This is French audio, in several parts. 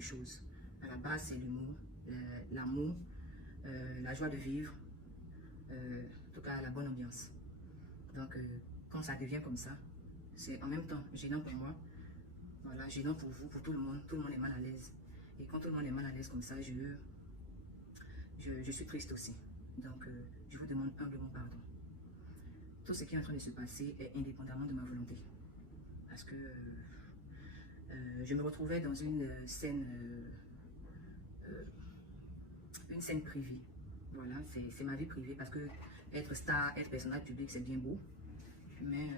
de choses. À la base, c'est l'humour, l'amour, la joie de vivre, en tout cas la bonne ambiance. Donc, quand ça devient comme ça, c'est en même temps gênant pour moi, voilà, gênant pour vous, pour tout le monde est mal à l'aise. Et quand tout le monde est mal à l'aise comme ça, je suis triste aussi. Donc, je vous demande humblement pardon. Tout ce qui est en train de se passer est indépendamment de ma volonté. Parce que je me retrouvais dans une scène privée. Voilà, c'est ma vie privée. Parce que être star, être personnage public, c'est bien beau. Mais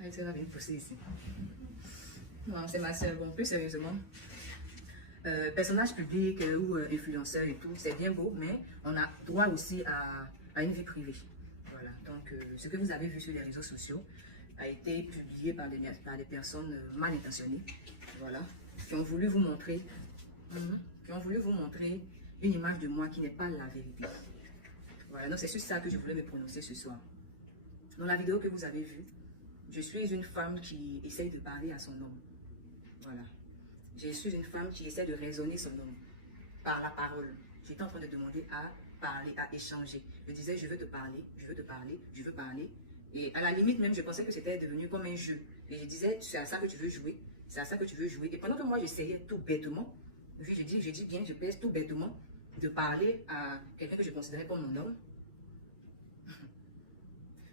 elle va venir pousser ici. Non, c'est ma soeur. Bon, plus sérieusement, personnage public ou influenceur et tout, c'est bien beau, mais on a droit aussi à une vie privée. Voilà, donc ce que vous avez vu sur les réseaux sociaux a été publié par des personnes mal intentionnées, voilà, qui ont voulu vous montrer, une image de moi qui n'est pas la vérité. Voilà, donc c'est sur ça que je voulais me prononcer ce soir. Dans la vidéo que vous avez vue, je suis une femme qui essaye de parler à son homme. Voilà. Je suis une femme qui essaie de raisonner son homme par la parole. J'étais en train de demander à parler, à échanger. Je disais, je veux te parler, je veux te parler, je veux parler. Et à la limite même, je pensais que c'était devenu comme un jeu. Et je disais, c'est à ça que tu veux jouer, c'est à ça que tu veux jouer. Et pendant que moi, j'essayais tout bêtement, puis je dis bien, je pèse tout bêtement, de parler à quelqu'un que je considérais comme mon homme.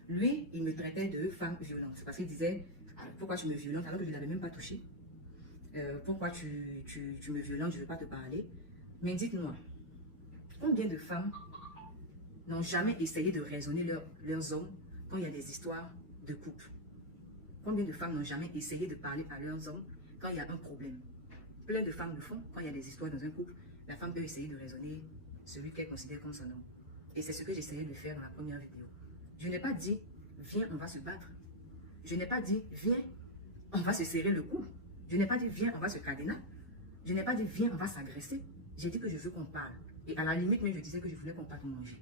Lui, il me traitait de femme violente. C'est parce qu'il disait, pourquoi tu me violentes alors que je ne l'avais même pas touché? Pourquoi tu me violentes, je ne veux pas te parler. Mais dites-moi, combien de femmes n'ont jamais essayé de raisonner leurs hommes quand il y a des histoires de couple? Combien de femmes n'ont jamais essayé de parler à leurs hommes quand il y a un problème? Plein de femmes le font. Quand il y a des histoires dans un couple, la femme peut essayer de raisonner celui qu'elle considère comme son homme. Et c'est ce que j'essayais de faire dans la première vidéo. Je n'ai pas dit, viens, on va se battre. Je n'ai pas dit, viens, on va se serrer le cou. Je n'ai pas dit, viens, on va se cadener. Je n'ai pas dit, viens, on va s'agresser. J'ai dit que je veux qu'on parle. Et à la limite, même, je disais que je voulais qu'on parte manger.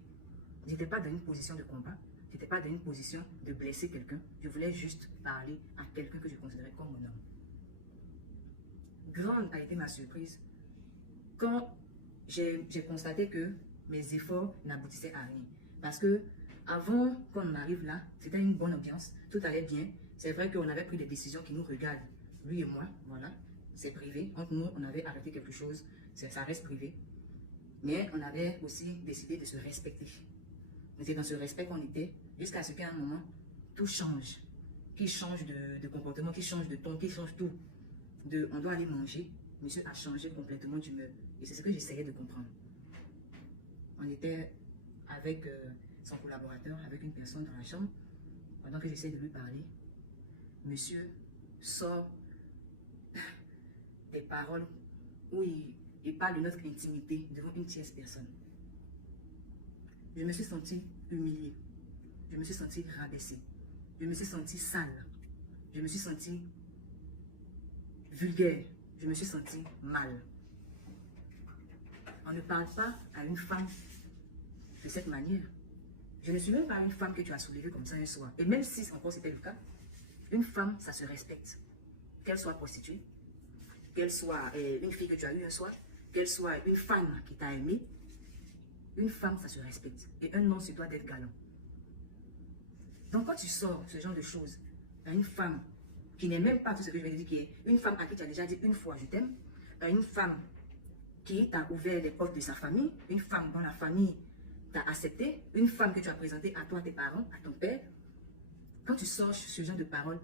Je n'étais pas dans une position de combat. Je n'étais pas dans une position de blesser quelqu'un. Je voulais juste parler à quelqu'un que je considérais comme mon homme. Grande a été ma surprise quand j'ai constaté que mes efforts n'aboutissaient à rien. Parce que avant qu'on arrive là, c'était une bonne ambiance, tout allait bien. C'est vrai qu'on avait pris des décisions qui nous regardent, lui et moi, voilà. C'est privé. Entre nous, on avait arrêté quelque chose, ça reste privé. Mais on avait aussi décidé de se respecter. C'est dans ce respect qu'on était, jusqu'à ce qu'à un moment, tout change. Qu'il change de comportement, qu'il change de ton, qu'il change tout. On doit aller manger. Monsieur a changé complètement d'humeur. Et c'est ce que j'essayais de comprendre. On était avec son collaborateur, avec une personne dans la chambre. Pendant que j'essaie de lui parler, monsieur sort des paroles où il parle de notre intimité devant une tierce personne. Je me suis sentie humiliée. Je me suis sentie rabaissée. Je me suis sentie sale. Je me suis sentie vulgaire. Je me suis sentie mal. On ne parle pas à une femme de cette manière. Je ne suis même pas une femme que tu as soulevée comme ça un soir. Et même si encore c'était le cas, une femme, ça se respecte. Qu'elle soit prostituée, qu'elle soit une fille que tu as eue un soir, qu'elle soit une femme qui t'a aimé, une femme, ça se respecte. Et un homme, se doit d'être galant. Donc quand tu sors ce genre de choses à une femme qui n'est même pas tout ce que je vais te dire, qui est une femme à qui tu as déjà dit une fois je t'aime, à une femme qui t'a ouvert les portes de sa famille, une femme dont la famille t'a accepté, une femme que tu as présentée à toi, tes parents, à ton père, quand tu sors ce genre de paroles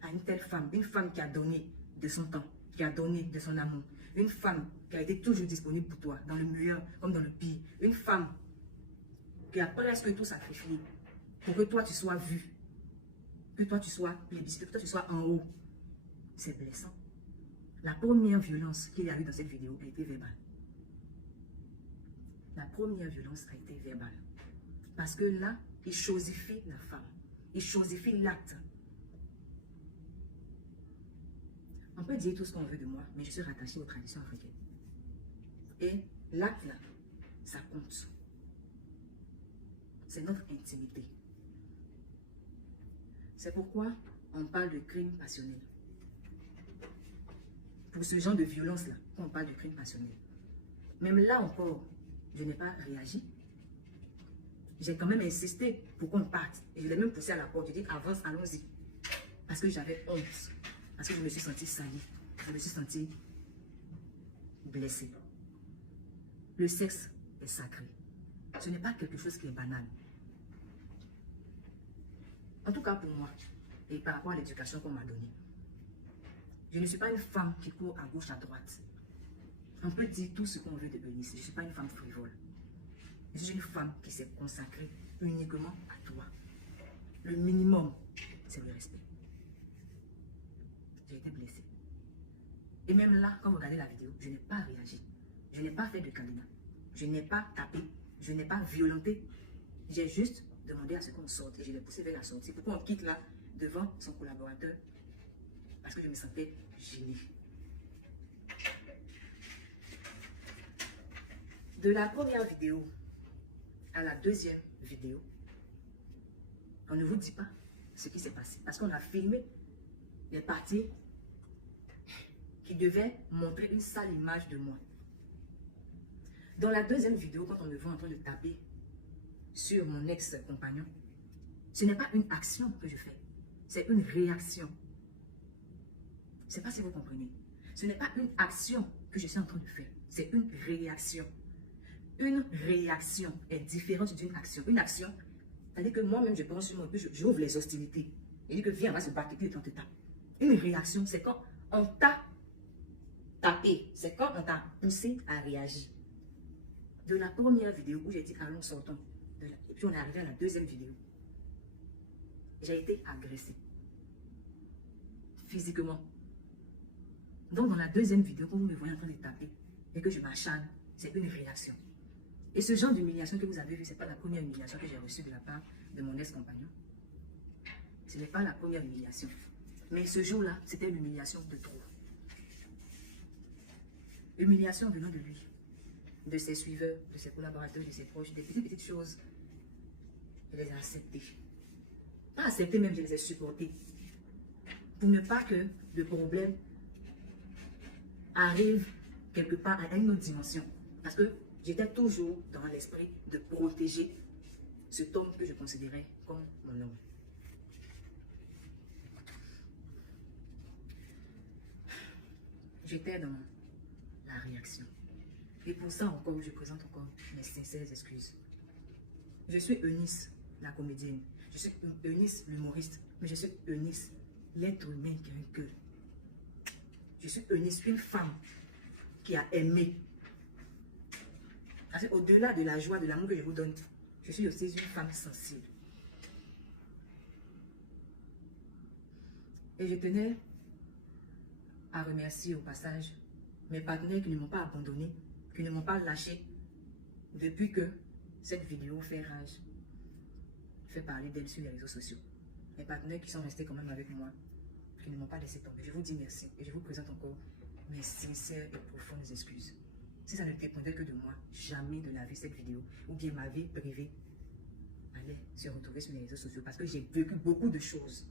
à une telle femme, une femme qui a donné de son temps, qui a donné de son amour, une femme qui a été toujours disponible pour toi, dans le meilleur comme dans le pire, une femme qui a presque tout sacrifié pour que toi tu sois vu, que toi tu sois plébiscité, que toi tu sois en haut, c'est blessant. La première violence qu'il y a eu dans cette vidéo a été verbale. La première violence a été verbale. Parce que là, il chosifie la femme. Il chosifie l'acte. On peut dire tout ce qu'on veut de moi, mais je suis rattachée aux traditions africaines. Et l'acte là, ça compte. C'est notre intimité. C'est pourquoi on parle de crime passionnel. Pour ce genre de violence-là, on parle de crime passionnel. Même là encore, je n'ai pas réagi. J'ai quand même insisté pour qu'on parte. Et je l'ai même poussé à la porte. Je dis, avance, allons-y. Parce que j'avais honte. Parce que je me suis sentie salie. Je me suis sentie blessée. Le sexe est sacré. Ce n'est pas quelque chose qui est banal. En tout cas pour moi, et par rapport à l'éducation qu'on m'a donnée. Je ne suis pas une femme qui court à gauche, à droite. On peut dire tout ce qu'on veut de Eunice. Je ne suis pas une femme frivole. Je suis une femme qui s'est consacrée uniquement à toi. Le minimum, c'est le respect. J'ai été blessée. Et même là, quand vous regardez la vidéo, je n'ai pas réagi. Je n'ai pas fait de câlin. Je n'ai pas tapé. Je n'ai pas violenté. J'ai juste demandé à ce qu'on sorte et je l'ai poussé vers la sortie. Pourquoi on quitte là devant son collaborateur? Parce que je me sentais gênée. De la première vidéo à la deuxième vidéo, on ne vous dit pas ce qui s'est passé. Parce qu'on a filmé les parties qui devaient montrer une sale image de moi. Dans la deuxième vidéo, quand on me voit en train de taper sur mon ex-compagnon, ce n'est pas une action que je fais, c'est une réaction. Je ne sais pas si vous comprenez. Ce n'est pas une action que je suis en train de faire, c'est une réaction. Une réaction est différente d'une action. Une action, c'est-à-dire que moi-même, je pense sur moi, j'ouvre les hostilités. Et dit que viens, on va se battre, et puis on te tape. Une réaction, c'est quand on t'a tapé, c'est quand on t'a poussé à réagir. De la première vidéo où j'ai dit allons sortons, et puis on est arrivé à la deuxième vidéo, j'ai été agressée physiquement. Donc dans la deuxième vidéo, quand vous me voyez en train de taper et que je m'acharne, c'est une réaction. Et ce genre d'humiliation que vous avez vu, ce n'est pas la première humiliation que j'ai reçue de la part de mon ex-compagnon. Ce n'est pas la première humiliation. Mais ce jour-là, c'était l'humiliation de trop. Humiliation venant de lui, de ses suiveurs, de ses collaborateurs, de ses proches, des petites choses. Je les ai acceptées. Pas acceptées même, je les ai supportées. Pour ne pas que le problème arrive quelque part à une autre dimension. Parce que j'étais toujours dans l'esprit de protéger cet homme que je considérais comme mon homme. J'étais dans la réaction. Et pour ça encore, je présente encore mes sincères excuses. Je suis Eunice, la comédienne. Je suis Eunice, l'humoriste. Mais je suis Eunice, l'être humain qui a un cœur. Je suis Eunice, une femme qui a aimé. Parce qu'au-delà de la joie, de l'amour que je vous donne, je suis aussi une femme sensible. Et je tenais à remercier au passage mes partenaires qui ne m'ont pas abandonné, qui ne m'ont pas lâché depuis que cette vidéo fait rage, fait parler d'elle sur les réseaux sociaux. Mes partenaires qui sont restés quand même avec moi, qui ne m'ont pas laissé tomber. Je vous dis merci et je vous présente encore mes sincères et profondes excuses. Si ça ne dépendait que de moi, jamais de la vie cette vidéo, ou bien ma vie privée, allait se retrouver sur les réseaux sociaux parce que j'ai vécu beaucoup de choses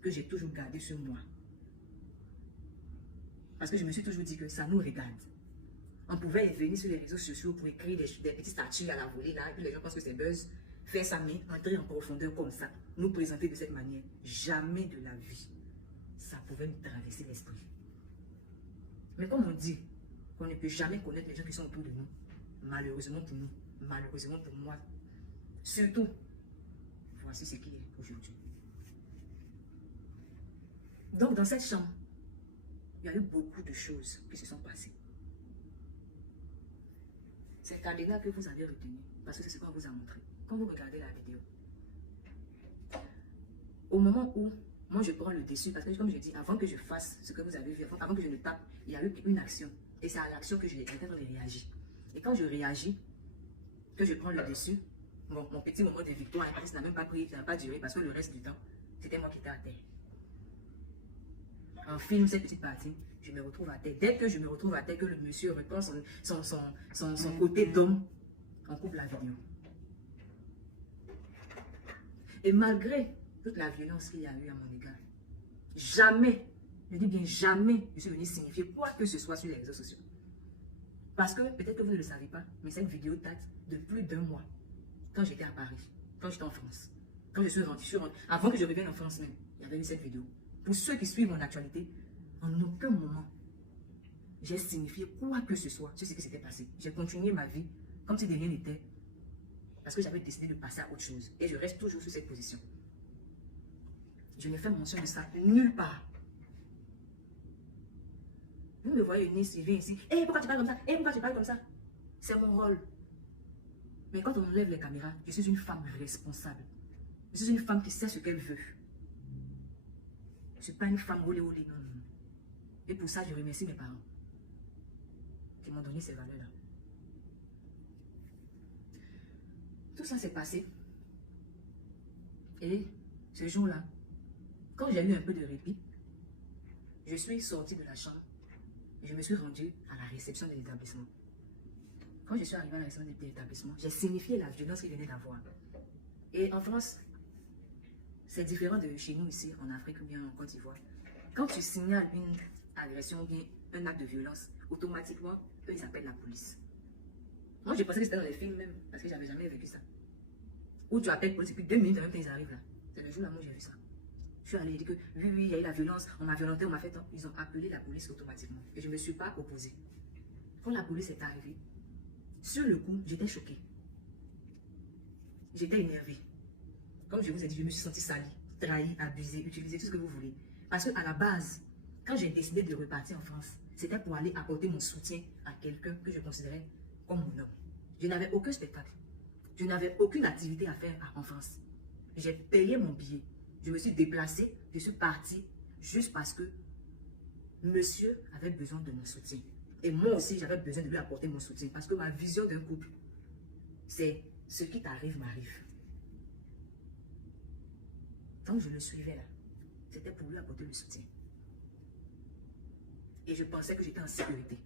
que j'ai toujours gardées sur moi. Parce que je me suis toujours dit que ça nous regarde. On pouvait venir sur les réseaux sociaux pour écrire des petits statuts à la volée, là, et puis les gens pensent que c'est buzz. Faire ça, mais entrer en profondeur comme ça, nous présenter de cette manière, jamais de la vie, ça pouvait nous traverser l'esprit. Mais comme on dit, qu'on ne peut jamais connaître les gens qui sont autour de nous, malheureusement pour nous, malheureusement pour moi, surtout, voici ce qui est aujourd'hui. Donc dans cette chambre, il y a eu beaucoup de choses qui se sont passées. C'est Kadena que vous avez retenu, parce que c'est ce qu'on vous a montré. Quand vous regardez la vidéo, au moment où moi je prends le dessus, parce que comme je dis, avant que je fasse ce que vous avez vu, avant que je ne tape, il y a eu une action. Et c'est à l'action que j'étais en train de réagir. Et quand je réagis, que je prends le dessus, mon petit moment de victoire, ça n'a même pas pris, ça n'a pas duré, parce que le reste du temps, c'était moi qui étais à terre. On filme cette petite partie, je me retrouve à terre. Dès que je me retrouve à terre, que le monsieur reprend son côté d'homme, on coupe la vidéo. Et malgré toute la violence qu'il y a eu à mon égard. Jamais, je dis bien jamais, je suis venu signifier quoi que ce soit sur les réseaux sociaux. Parce que peut-être que vous ne le savez pas, mais cette vidéo date de plus d'1 mois. Quand j'étais à Paris, quand j'étais en France, quand je suis rentrée, avant que je revienne en France même, il y avait eu cette vidéo. Pour ceux qui suivent mon actualité, en aucun moment, j'ai signifié quoi que ce soit sur ce qui s'était passé. J'ai continué ma vie comme si de rien n'était, parce que j'avais décidé de passer à autre chose. Et je reste toujours sur cette position. Je n'ai fait mention de ça nulle part. Vous me voyez, Eunice, il vient ici. Hé, pourquoi tu parles comme ça? Hé, pourquoi tu parles comme ça? C'est mon rôle. Mais quand on enlève les caméras, je suis une femme responsable. Je suis une femme qui sait ce qu'elle veut. Je ne suis pas une femme olé olé, non, non. Et pour ça, je remercie mes parents qui m'ont donné ces valeurs-là. Tout ça s'est passé. Et ce jour-là, quand j'ai eu un peu de répit, je suis sortie de la chambre et je me suis rendue à la réception de l'établissement. Quand je suis arrivée à la réception de l'établissement, j'ai signifié la violence qu'il venait d'avoir. Et en France, c'est différent de chez nous ici, en Afrique ou bien en Côte d'Ivoire. Quand tu signales une agression ou bien un acte de violence, automatiquement, eux, ils appellent la police. Moi, je pensais que c'était dans les films même, parce que j'avais jamais vécu ça. Où tu appelles la police et puis 2 minutes, en même temps, ils arrivent là. C'est le jour-là où j'ai vu ça. Je suis allée dire que oui, il y a eu la violence, on m'a violenté, on m'a fait tant. Ils ont appelé la police automatiquement. Et je ne me suis pas opposée. Quand la police est arrivée, sur le coup, j'étais choquée. J'étais énervée. Comme je vous ai dit, je me suis sentie salie, trahie, abusée, utilisée, tout ce que vous voulez. Parce qu'à la base, quand j'ai décidé de repartir en France, c'était pour aller apporter mon soutien à quelqu'un que je considérais comme mon homme. Je n'avais aucun spectacle. Je n'avais aucune activité à faire en France. J'ai payé mon billet. Je me suis déplacée, je suis partie juste parce que monsieur avait besoin de mon soutien. Et moi aussi, j'avais besoin de lui apporter mon soutien. Parce que ma vision d'un couple, c'est ce qui t'arrive m'arrive. Quand je le suivais là, c'était pour lui apporter le soutien. Et je pensais que j'étais en sécurité.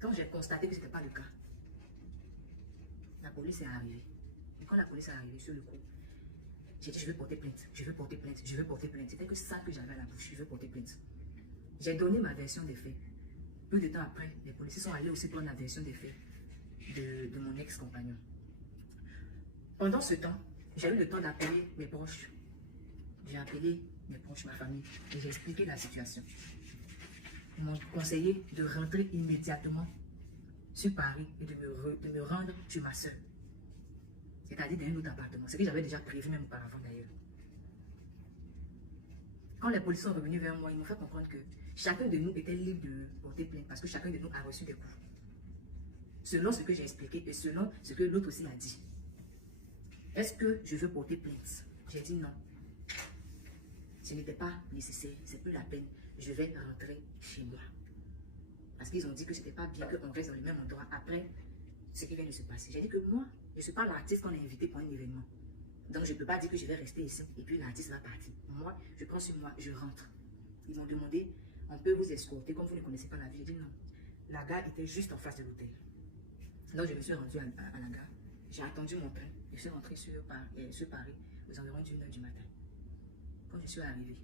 Quand j'ai constaté que ce n'était pas le cas, la police est arrivée. Et quand la police est arrivée sur le coup, j'ai dit je veux porter plainte, je veux porter plainte, je veux porter plainte. C'était que ça que j'avais à la bouche, je veux porter plainte. J'ai donné ma version des faits. Peu de temps après, les policiers sont allés aussi prendre la version des faits de mon ex-compagnon. Pendant ce temps, j'ai eu le temps d'appeler mes proches. J'ai appelé mes proches, ma famille, et j'ai expliqué la situation. Ils m'ont conseillé de rentrer immédiatement sur Paris et de me rendre chez ma soeur. C'est-à-dire dans un autre appartement. Ce que j'avais déjà prévu même auparavant d'ailleurs. Quand les policiers sont revenus vers moi, ils m'ont fait comprendre que chacun de nous était libre de porter plainte parce que chacun de nous a reçu des coups. Selon ce que j'ai expliqué et selon ce que l'autre aussi a dit. Est-ce que je veux porter plainte? J'ai dit non. Ce n'était pas nécessaire, c'est plus la peine. Je vais rentrer chez moi. Parce qu'ils ont dit que ce n'était pas bien qu'on reste dans le même endroit après ce qui vient de se passer. J'ai dit que moi, je ne suis pas l'artiste qu'on a invité pour un événement. Donc je ne peux pas dire que je vais rester ici et puis l'artiste va partir. Moi, je prends sur moi, je rentre. Ils m'ont demandé, on peut vous escorter comme vous ne connaissez pas la ville. J'ai dit non. La gare était juste en face de l'hôtel. Donc je me suis rendue à la gare. J'ai attendu mon train. Je suis rentrée sur Paris aux environs d'1h du matin. Quand je suis arrivée,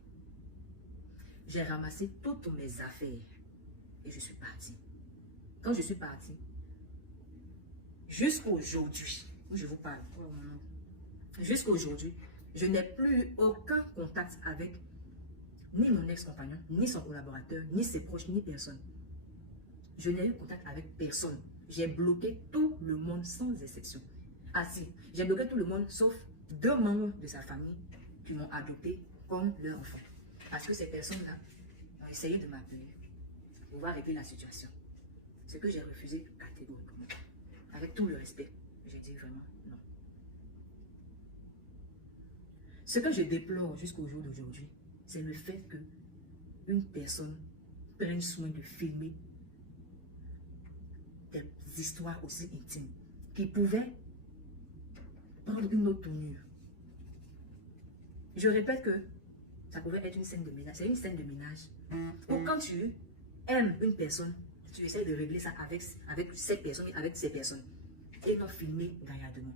j'ai ramassé toutes mes affaires et je suis partie. Quand je suis partie, jusqu'à aujourd'hui, où je vous parle, jusqu'à aujourd'hui, je n'ai plus aucun contact avec ni mon ex-compagnon, ni son collaborateur, ni ses proches, ni personne. Je n'ai eu contact avec personne. J'ai bloqué tout le monde sans exception. Ah si, j'ai bloqué tout le monde sauf 2 membres de sa famille qui m'ont adopté comme leur enfant. Parce que ces personnes-là ont essayé de m'appeler pour pouvoir régler la situation. Ce que j'ai refusé catégoriquement. Avec tout le respect, j'ai dit vraiment non. Ce que je déplore jusqu'au jour d'aujourd'hui, c'est le fait que une personne prenne soin de filmer des histoires aussi intimes qui pouvaient prendre une autre tournure. Je répète que ça pouvait être une scène de ménage. C'est une scène de ménage. Ou quand tu aimes une personne, tu essaies de régler ça avec cette personne et avec ces personnes. Et non filmer gaillardement.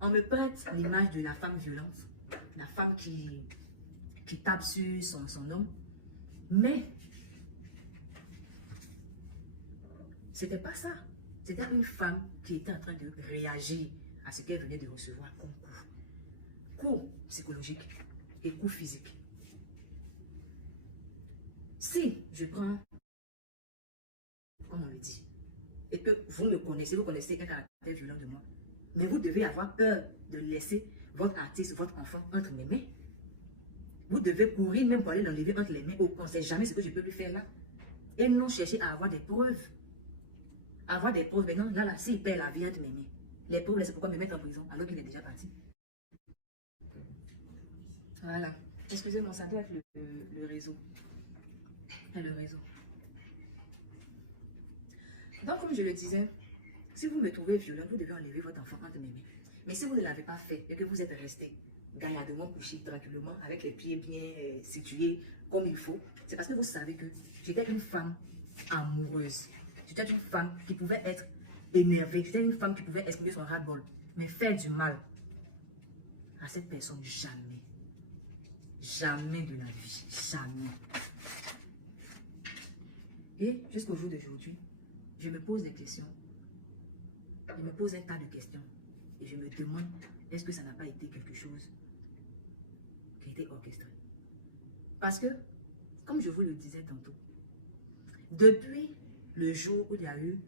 On me prête l'image de la femme violente. la femme qui tape sur son homme. Mais, c'était pas ça. C'était une femme qui était en train de réagir à ce qu'elle venait de recevoir comme coup. Coup psychologique et coup physique. Si je prends, comme on le dit, et que vous me connaissez, vous connaissez un caractère violent de moi, mais vous devez avoir peur de laisser votre artiste, votre enfant entre mes mains. Vous devez courir même pour aller l'enlever entre les mains. On ne sait jamais ce que je peux lui faire là. Et non chercher à avoir des preuves. Avoir des preuves. Maintenant, là, s'il perd la vie entre mes mains, les preuves, c'est pourquoi me mettre en prison alors qu'il est déjà parti. Voilà. Excusez-moi, ça doit être le réseau. Le réseau. Donc, comme je le disais, si vous me trouvez violent, vous devez enlever votre enfant entre mes mains. Mais si vous ne l'avez pas fait et que vous êtes resté gaillardement couché tranquillement, avec les pieds bien situés comme il faut, c'est parce que vous savez que j'étais une femme amoureuse. J'étais une femme qui pouvait être énervée. J'étais une femme qui pouvait exprimer son ras-le-bol. Mais faire du mal à cette personne, jamais. Jamais de la vie. Jamais. Et jusqu'au jour d'aujourd'hui, je me pose des questions. Je me pose un tas de questions. Et je me demande, est-ce que ça n'a pas été quelque chose qui a été orchestré? Parce que, comme je vous le disais tantôt, depuis le jour où il y a eu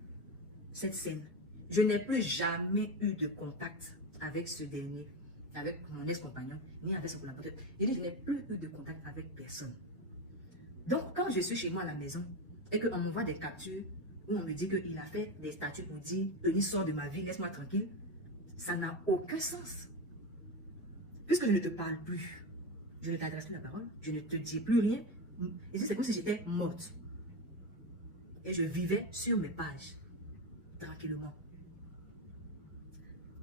cette scène, je n'ai plus jamais eu de contact avec ce dernier, avec mon ex-compagnon, ni avec son collaborateur. Je n'ai plus eu de contact avec personne. Donc, quand je suis chez moi à la maison et qu'on m'envoie des captures où on me dit qu'il a fait des statuts pour dire « Eunice, sort de ma vie, laisse-moi tranquille », ça n'a aucun sens. Puisque je ne te parle plus, je ne t'adresse plus la parole, je ne te dis plus rien. Et c'est comme si j'étais morte. Et je vivais sur mes pages, tranquillement.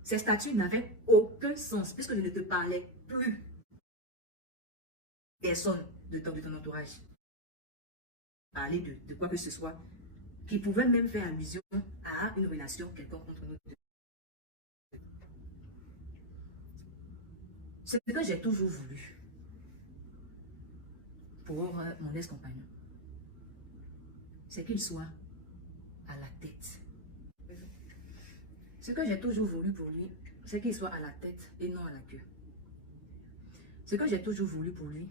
Ces statuts n'avaient aucun sens, puisque je ne te parlais plus. Personne de ton entourage. Parler de quoi que ce soit, qui pouvait même faire allusion à une relation quelconque entre nous deux. C'est ce que j'ai toujours voulu pour mon ex-compagnon. C'est qu'il soit à la tête. Ce que j'ai toujours voulu pour lui, c'est qu'il soit à la tête et non à la queue. Ce que j'ai toujours voulu pour lui,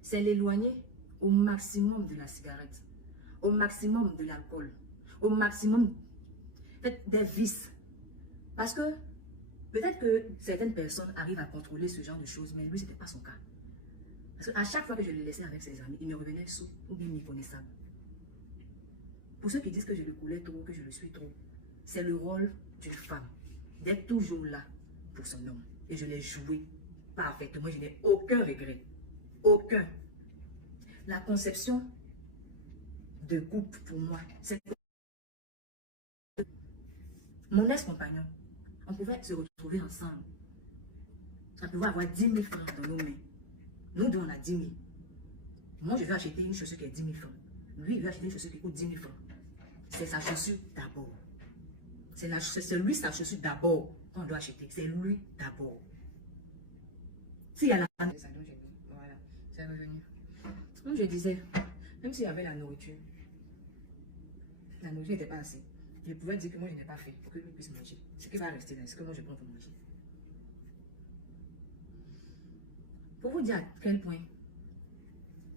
c'est l'éloigner au maximum de la cigarette, au maximum de l'alcool, au maximum des vices. Parce que peut-être que certaines personnes arrivent à contrôler ce genre de choses, mais lui, ce n'était pas son cas. Parce qu'à chaque fois que je le laissais avec ses amis, il me revenait sous ou bien méconnaissable. Pour ceux qui disent que je le coulais trop, que je le suis trop, c'est le rôle d'une femme d'être toujours là pour son homme. Et je l'ai joué parfaitement. Je n'ai aucun regret. Aucun. La conception de couple pour moi, c'est mon ex-compagnon. On pouvait se retrouver ensemble. On pouvait avoir 10 000 francs dans nos mains. Nous deux, on a 10 000. Moi, je vais acheter une chaussure qui est 10 000 francs. Lui, il veut acheter une chaussure qui coûte 10 000 francs. C'est sa chaussure d'abord. C'est lui sa chaussure d'abord qu'on doit acheter. C'est lui d'abord. S'il y a la... Voilà, c'est revenu. Comme je disais, même s'il y avait la nourriture n'était pas assez. Je pouvais dire que moi, je n'ai pas fait pour que lui puisse manger. Ce qui va rester là, c'est que moi, je prends pour manger. Pour vous dire à quel point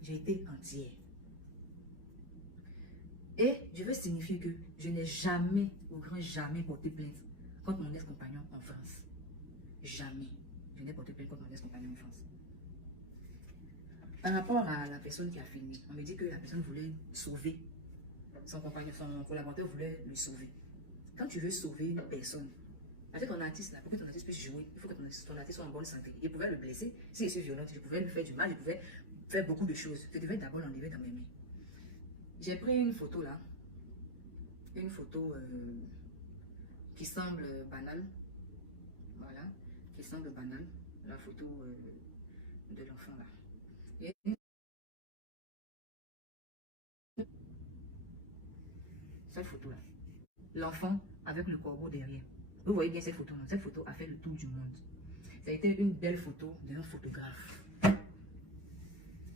j'ai été entière. Et je veux signifier que je n'ai jamais, au grand jamais, porté plainte contre mon ex-compagnon en France. Jamais. Je n'ai porté plainte contre mon ex-compagnon en France. Par rapport à la personne qui a filmé, on me dit que la personne voulait sauver son compagnon, son collaborateur voulait le sauver. Quand tu veux sauver une personne, avec ton artiste là, pour que ton artiste puisse jouer, il faut que ton artiste soit en bonne santé. Il pouvait le blesser. Si je suis violente, je pouvais lui faire du mal, je pouvais faire beaucoup de choses. Je devais d'abord l'enlever dans mes mains. J'ai pris une photo là, une photo qui semble banale, voilà, qui semble banale, la photo de l'enfant là. Et cette photo là, l'enfant avec le corbeau derrière. Vous voyez bien cette photo, non? Cette photo a fait le tour du monde. Ça a été une belle photo d'un photographe.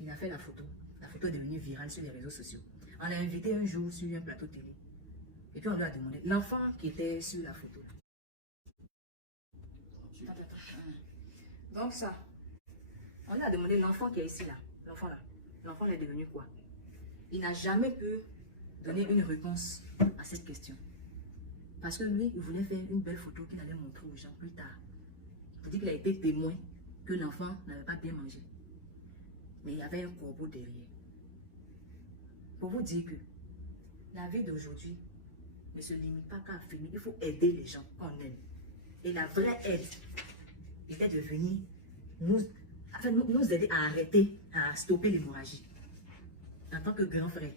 Il a fait la photo. La photo est devenue virale sur les réseaux sociaux. On l'a invité un jour sur un plateau télé. Et puis on lui a demandé, l'enfant qui était sur la photo. Donc ça, on lui a demandé l'enfant qui est ici là. L'enfant là. L'enfant est devenu quoi? Il n'a jamais pu donner une réponse à cette question. Parce que lui, il voulait faire une belle photo qu'il allait montrer aux gens plus tard. Pour dire qu'il a été témoin que l'enfant n'avait pas bien mangé. Mais il y avait un corbeau derrière. Pour vous dire que la vie d'aujourd'hui ne se limite pas qu'à filmer. Il faut aider les gens qu'on aime. Et la vraie aide était de venir nous aider à arrêter, à stopper l'hémorragie. En tant que grand frère,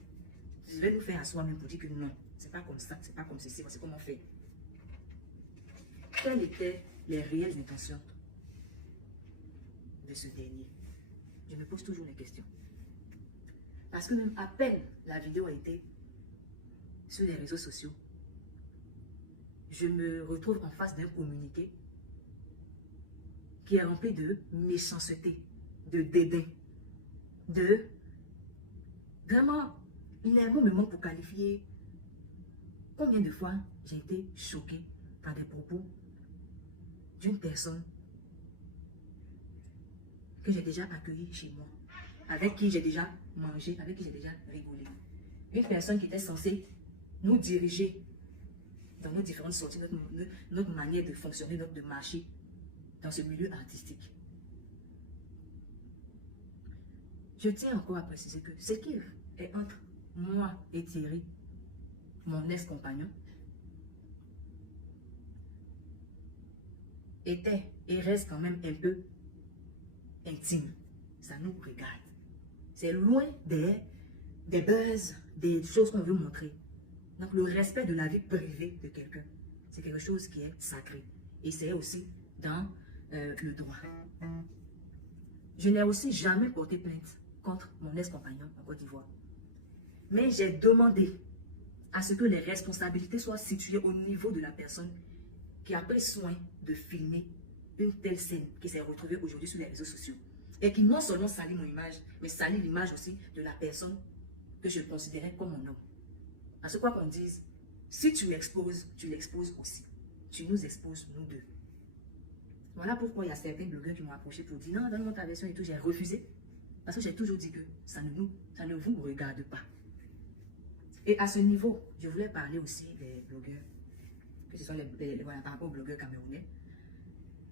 je vais nous faire à soi-même pour dire que non, c'est pas comme ça, c'est pas comme ceci, c'est comment on fait. Quelles étaient les réelles intentions de ce dernier? Je me pose toujours les questions. Parce que même à peine la vidéo a été sur les réseaux sociaux, je me retrouve en face d'un communiqué qui est rempli de méchanceté, de dédain, de... Vraiment, les mots me manquent pour qualifier combien de fois j'ai été choquée par des propos d'une personne que j'ai déjà accueillie chez moi, avec qui j'ai déjà mangé, avec qui j'ai déjà rigolé. Une personne qui était censée nous diriger dans nos différentes sorties, notre manière de fonctionner, de marcher dans ce milieu artistique. Je tiens encore à préciser que ce qui est entre moi et Thierry, mon ex-compagnon, était et reste quand même un peu intime. Ça nous regarde. C'est loin des buzz, des choses qu'on veut montrer. Donc le respect de la vie privée de quelqu'un, c'est quelque chose qui est sacré. Et c'est aussi dans le droit. Je n'ai aussi jamais porté plainte contre mon ex-compagnon en Côte d'Ivoire. Mais j'ai demandé à ce que les responsabilités soient situées au niveau de la personne qui a pris soin de filmer une telle scène qui s'est retrouvée aujourd'hui sur les réseaux sociaux. Et qui non seulement salit mon image, mais salit l'image aussi de la personne que je considérais comme mon homme. Parce que quoi qu'on dise, si tu m'exposes, tu l'exposes aussi. Tu nous exposes, nous deux. Voilà pourquoi il y a certains blogueurs qui m'ont approché pour dire non, donne-moi ta version et tout. J'ai refusé. Parce que j'ai toujours dit que ça ne vous regarde pas. Et à ce niveau, je voulais parler aussi des blogueurs, que ce soit voilà, par rapport aux blogueurs camerounais.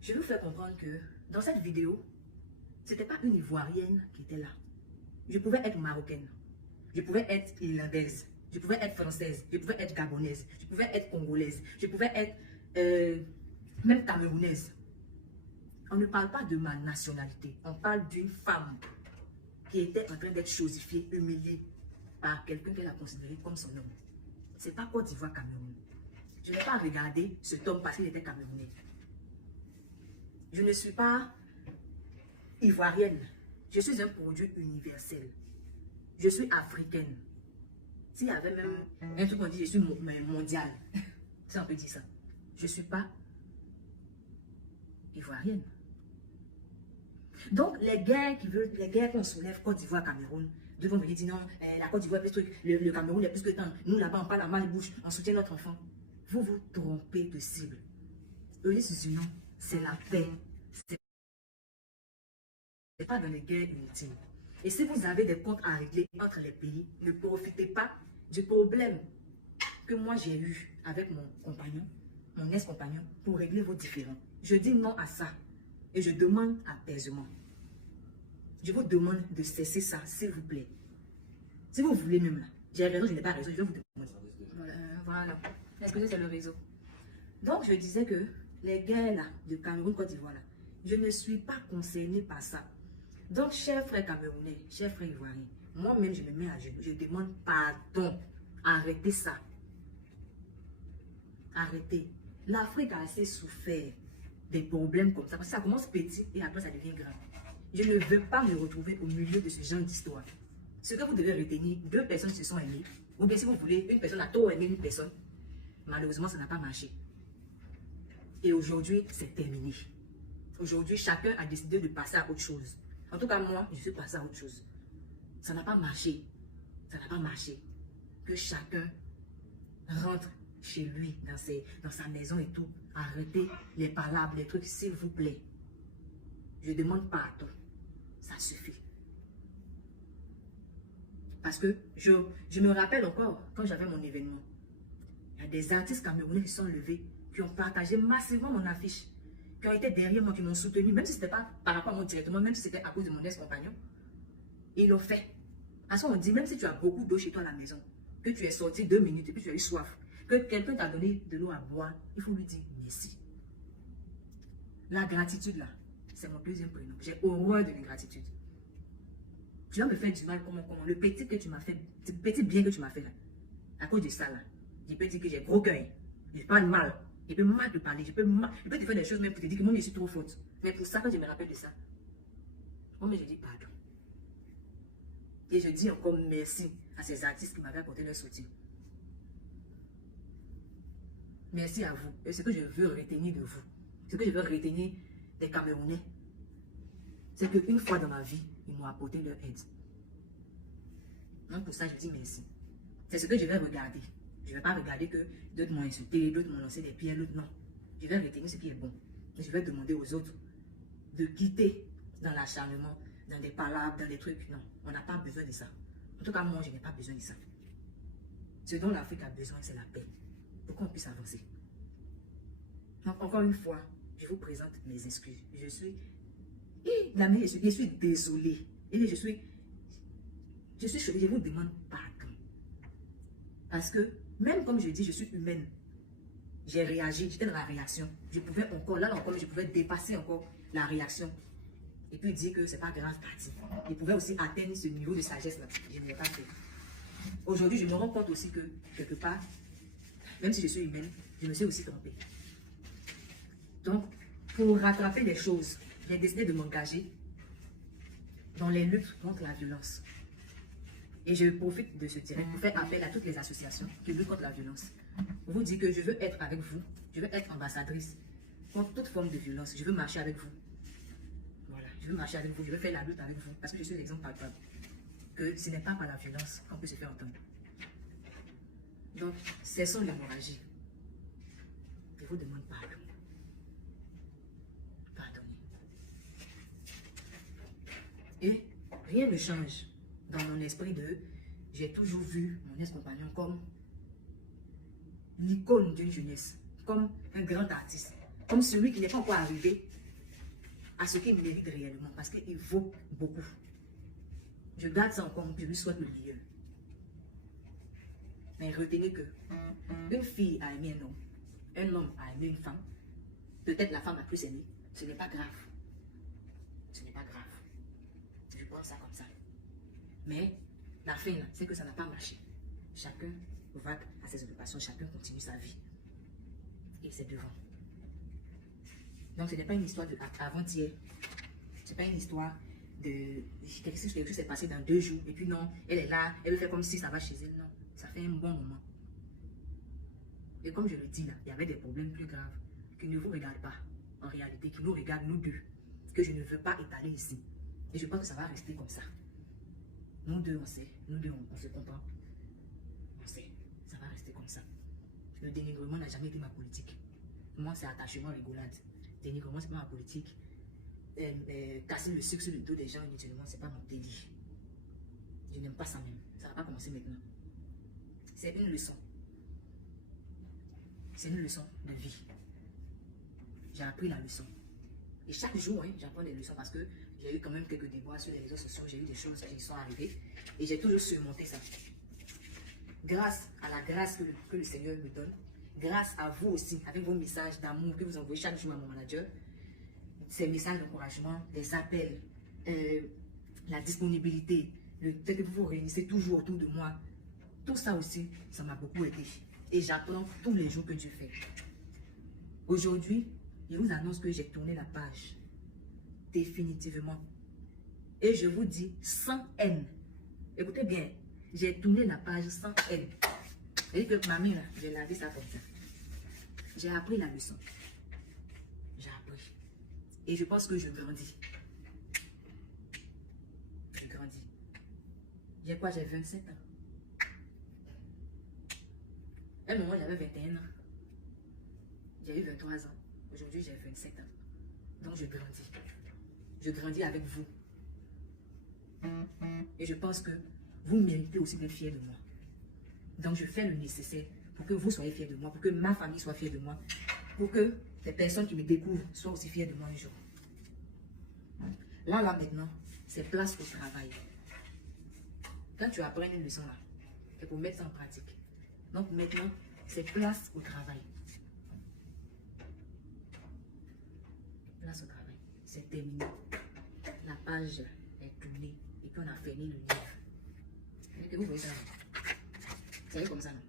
Je vais vous faire comprendre que dans cette vidéo, ce n'était pas une Ivoirienne qui était là. Je pouvais être marocaine, je pouvais être irlandaise, je pouvais être française, je pouvais être gabonaise, je pouvais être congolaise, je pouvais être même camerounaise. On ne parle pas de ma nationalité, on parle d'une femme qui était en train d'être chosifiée, humiliée par quelqu'un qu'elle a considéré comme son homme. Ce n'est pas Côte d'Ivoire, Cameroun. Je n'ai pas regardé cet homme parce qu'il était camerounais. Je ne suis pas ivoirienne. Je suis un produit universel. Je suis africaine. S'il y avait même un truc qu'on dit, je suis mondiale. Si on peut dire ça. Je ne suis pas ivoirienne. Donc, les guerres qu'on soulève, Côte d'Ivoire, Cameroun, devant venir dire non, la Côte d'Ivoire est plus truc, le Cameroun est plus que tant. Nous, là-bas, on parle à mal bouche, on soutient notre enfant. Vous vous trompez de cible. Eunice Union, c'est la paix. C'est pas dans les guerres inutiles. Et si vous avez des comptes à régler entre les pays, ne profitez pas du problème que moi j'ai eu avec mon compagnon, mon ex-compagnon, pour régler vos différends. Je dis non à ça. Et je demande apaisement. Je vous demande de cesser ça, s'il vous plaît. Si vous voulez même là, j'ai raison, je n'ai pas raison, je vais vous demander. Voilà. Excusez, c'est le réseau. Donc, je disais que les guerres là, de Cameroun, Côte d'Ivoire là, je ne suis pas concernée par ça. Donc, chers frères camerounais, chers frères ivoiriens, moi-même, je me mets à genoux, je demande pardon. Arrêtez ça. Arrêtez. L'Afrique a assez souffert des problèmes comme ça, parce que ça commence petit et après ça devient grave. Je ne veux pas me retrouver au milieu de ce genre d'histoire. Ce que vous devez retenir, deux personnes se sont aimées, ou bien si vous voulez, une personne a trop aimé une personne, malheureusement ça n'a pas marché. Et aujourd'hui, c'est terminé. Aujourd'hui, chacun a décidé de passer à autre chose. En tout cas, moi, je suis passée à autre chose. Ça n'a pas marché. Ça n'a pas marché. Que chacun rentre chez lui, dans sa maison et tout. Arrêtez les palabres, les trucs, s'il vous plaît. Je demande pardon. Ça suffit. Parce que je me rappelle encore, quand j'avais mon événement, il y a des artistes camerounais qui sont levés, qui ont partagé massivement mon affiche, qui ont été derrière moi, qui m'ont soutenu, même si ce n'était pas par rapport à moi directement, même si c'était à cause de mon ex-compagnon. Ils l'ont fait. À ce moment, on dit, même si tu as beaucoup d'eau chez toi à la maison, que tu es sorti 2 minutes et puis tu as eu soif, que quelqu'un t'a donné de l'eau à boire, il faut lui dire merci. La gratitude, là, c'est mon deuxième prénom. J'ai horreur de l'ingratitude. Tu vas me faire du mal, comment, le petit que tu m'as fait, le petit bien que tu m'as fait, là, à cause de ça, là, je peux dire que j'ai gros cœur. Je parle mal. Je peux mal te parler. Je peux te faire des choses même pour te dire que moi, je suis trop faute. Mais pour ça, quand je me rappelle de ça, moi, je dis pardon. Et je dis encore merci à ces artistes qui m'avaient apporté leur soutien. Merci à vous. Et ce que je veux retenir de vous, ce que je veux retenir des Camerounais, c'est qu'une fois dans ma vie, ils m'ont apporté leur aide. Donc pour ça, je dis merci. C'est ce que je vais regarder. Je ne vais pas regarder que d'autres m'ont insulté, d'autres m'ont lancé des pierres, l'autre non. Je vais retenir ce qui est bon. Et je vais demander aux autres de quitter dans l'acharnement, dans des palabres, dans des trucs. Non, on n'a pas besoin de ça. En tout cas, moi, je n'ai pas besoin de ça. Ce dont l'Afrique a besoin, c'est la paix. Pour qu'on puisse avancer. Donc, encore une fois, je vous présente mes excuses. Je suis désolée. Et je suis choquée. Je vous demande pardon. Parce que, même comme je dis, je suis humaine. J'ai réagi, j'étais dans la réaction. Je pouvais encore, là encore, je pouvais dépasser encore la réaction. Et puis dire que c'est pas grave, parti. Je pouvais aussi atteindre ce niveau de sagesse-là. Je ne l'ai pas fait. Aujourd'hui, je me rends compte aussi que, quelque part, même si je suis humaine, je me suis aussi trompée. Donc, pour rattraper les choses, j'ai décidé de m'engager dans les luttes contre la violence. Et je profite de ce direct pour faire appel à toutes les associations qui luttent contre la violence. Pour vous dire que je veux être avec vous, je veux être ambassadrice contre toute forme de violence. Je veux marcher avec vous. Voilà, je veux marcher avec vous, je veux faire la lutte avec vous, parce que je suis l'exemple palpable. Que ce n'est pas par la violence qu'on peut se faire entendre. Donc, cessons l'hémorragie. Je vous demande pardon. Pardonnez. Et rien ne change dans mon esprit de... J'ai toujours vu mon ex-compagnon comme l'icône d'une jeunesse, comme un grand artiste, comme celui qui n'est pas encore arrivé à ce qu'il mérite réellement, parce qu'il vaut beaucoup. Je garde ça encore, je lui souhaite le meilleur. Mais retenez que une fille a aimé un homme a aimé une femme, peut-être la femme a plus aimé, ce n'est pas grave. Ce n'est pas grave. Je prends ça comme ça. Mais la fin, c'est que ça n'a pas marché. Chacun va à ses occupations, chacun continue sa vie. Et c'est devant. Donc ce n'est pas une histoire de avant-hier. Ce n'est pas une histoire de quelque chose qui s'est passé dans 2 jours. Et puis non, elle est là, elle veut faire comme si ça va chez elle. Non, ça fait un bon moment. Et comme je le dis là, il y avait des problèmes plus graves qui ne vous regardent pas. En réalité, qui nous regardent nous deux. Que je ne veux pas étaler ici. Et je pense que ça va rester comme ça. Nous deux, on sait. Nous deux, on se comprend. On sait. Ça va rester comme ça. Le dénigrement n'a jamais été ma politique. Moi, c'est attachement, rigolade. Dénigrement, c'est pas ma politique. Casser le sucre sur le dos des gens inutilement, c'est pas mon délire. Je n'aime pas ça même. Ça va pas commencer maintenant. C'est une leçon. C'est une leçon de vie. J'ai appris la leçon. Et chaque jour, hein, j'apprends des leçons parce que j'ai eu quand même quelques déboires sur les réseaux sociaux. J'ai eu des choses qui sont arrivées. Et j'ai toujours surmonté ça. Grâce à la grâce que le Seigneur me donne, grâce à vous aussi, avec vos messages d'amour que vous envoyez chaque jour à mon manager, ces messages d'encouragement, des appels, la disponibilité, le fait que vous vous réunissez toujours autour de moi, tout ça aussi, ça m'a beaucoup aidé. Et j'apprends tous les jours que Dieu fait. Aujourd'hui, je vous annonce que j'ai tourné la page. Définitivement. Et je vous dis sans haine. Écoutez bien, j'ai tourné la page sans haine. Et que ma mère, j'ai lavé ça comme ça. J'ai appris la leçon. J'ai appris. Et je pense que je grandis. Je grandis. J'ai quoi? J'ai 27 ans. À un moment, j'avais 21 ans. J'ai eu 23 ans. Aujourd'hui, j'ai 27 ans. Donc, je grandis. Je grandis avec vous. Et je pense que vous méritez aussi d'être fiers de moi. Donc, je fais le nécessaire pour que vous soyez fiers de moi, pour que ma famille soit fière de moi, pour que les personnes qui me découvrent soient aussi fières de moi un jour. Là, maintenant, c'est place au travail. Quand tu apprends une leçon là, c'est pour mettre ça en pratique. Donc, maintenant, c'est place au travail. Place au travail. C'est terminé. La page est tournée et puis on a fini le livre. Et vous voyez ça, non? C'est comme ça, non?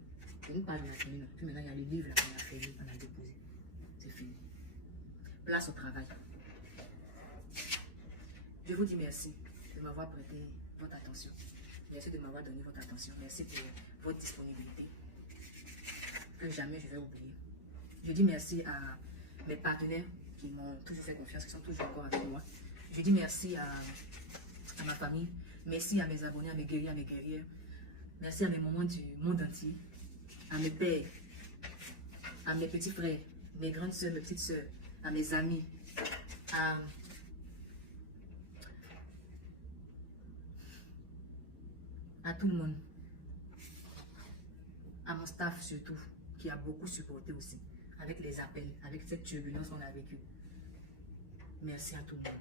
C'est une page, on a fini, non? Puis maintenant, il y a le livre là qu'on a fini, on a déposé. C'est fini. Place au travail. Je vous dis merci de m'avoir prêté votre attention. Merci de m'avoir donné votre attention. Merci pour votre disponibilité que jamais je vais oublier. Je dis merci à mes partenaires qui m'ont toujours fait confiance, qui sont toujours encore avec moi. Je dis merci à ma famille. Merci à mes abonnés, à mes guerriers, à mes guerrières. Merci à mes mamans du monde entier, à mes pères, à mes petits frères, mes grandes soeurs, mes petites soeurs, à mes amis, à tout le monde, à mon staff surtout, qui a beaucoup supporté aussi, avec les appels, avec cette turbulence qu'on a vécue. Merci à tout le monde.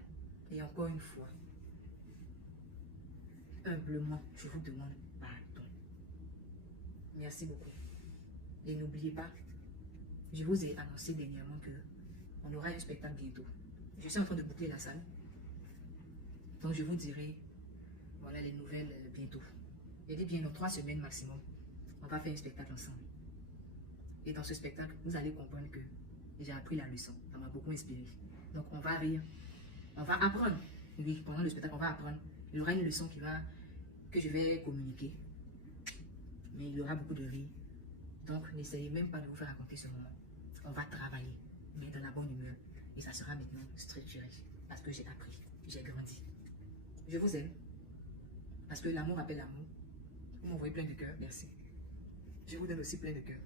Et encore une fois, humblement, je vous demande pardon. Merci beaucoup. Et n'oubliez pas, je vous ai annoncé dernièrement que on aura un spectacle bientôt. Je suis en train de boucler la salle. Donc je vous dirai, voilà les nouvelles bientôt. J'ai dit bien dans 3 semaines maximum, on va faire un spectacle ensemble. Et dans ce spectacle, vous allez comprendre que j'ai appris la leçon. Ça m'a beaucoup inspiré. Donc on va rire, on va apprendre. Oui, pendant le spectacle, on va apprendre. Il y aura une leçon que je vais communiquer. Mais il y aura beaucoup de rire. Donc n'essayez même pas de vous faire raconter ce moment. On va travailler, mais dans la bonne humeur. Et ça sera maintenant structuré. Parce que j'ai appris, j'ai grandi. Je vous aime. Parce que l'amour appelle l'amour. Vous m'envoyez plein de cœur, merci. Je vous donne aussi plein de cœur.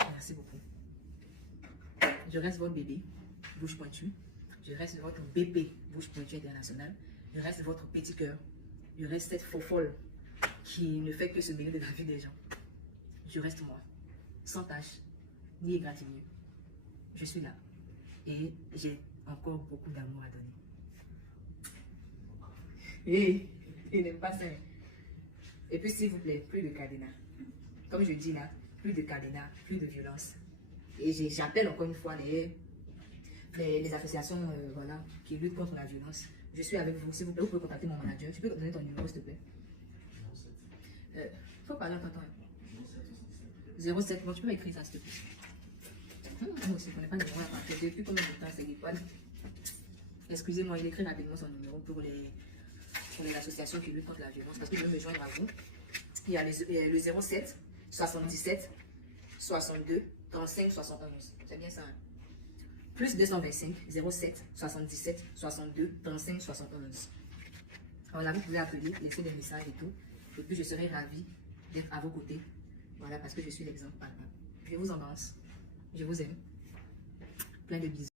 Merci beaucoup. Je reste votre bébé, bouche pointue. Je reste votre bébé, bouche pointue international. Je reste votre petit cœur. Je reste cette faux folle qui ne fait que se mêler de la vie des gens. Je reste moi, sans tâche, ni égratignure. Je suis là. Et j'ai encore beaucoup d'amour à donner. Et il n'aime pas ça. Et puis s'il vous plaît, plus de cadenas. Comme je dis là, plus de cadenas, plus de violence. Et j'appelle encore une fois les associations voilà, qui luttent contre la violence. Je suis avec vous, s'il vous plaît, vous pouvez contacter mon manager. Tu peux donner ton numéro, s'il te plaît. Il faut parler à tonton. 07, bon, tu peux écrire ça, s'il te plaît. Moi aussi, je ne connais pas le numéro à partir. Depuis combien de temps c'est l'école? Excusez-moi, il écrit rapidement son numéro pour les associations qui luttent contre la violence. Parce que je veux me joindre à vous. Il y a le 07 77 62 35 71. C'est bien ça. Hein? Plus 225 07 77 62 35 71. Alors là, vous pouvez appeler, laisser des messages et tout. Et puis, je serai ravie d'être à vos côtés. Voilà, parce que je suis l'exemple palpable. Je vous embrasse. Je vous aime. Plein de bisous.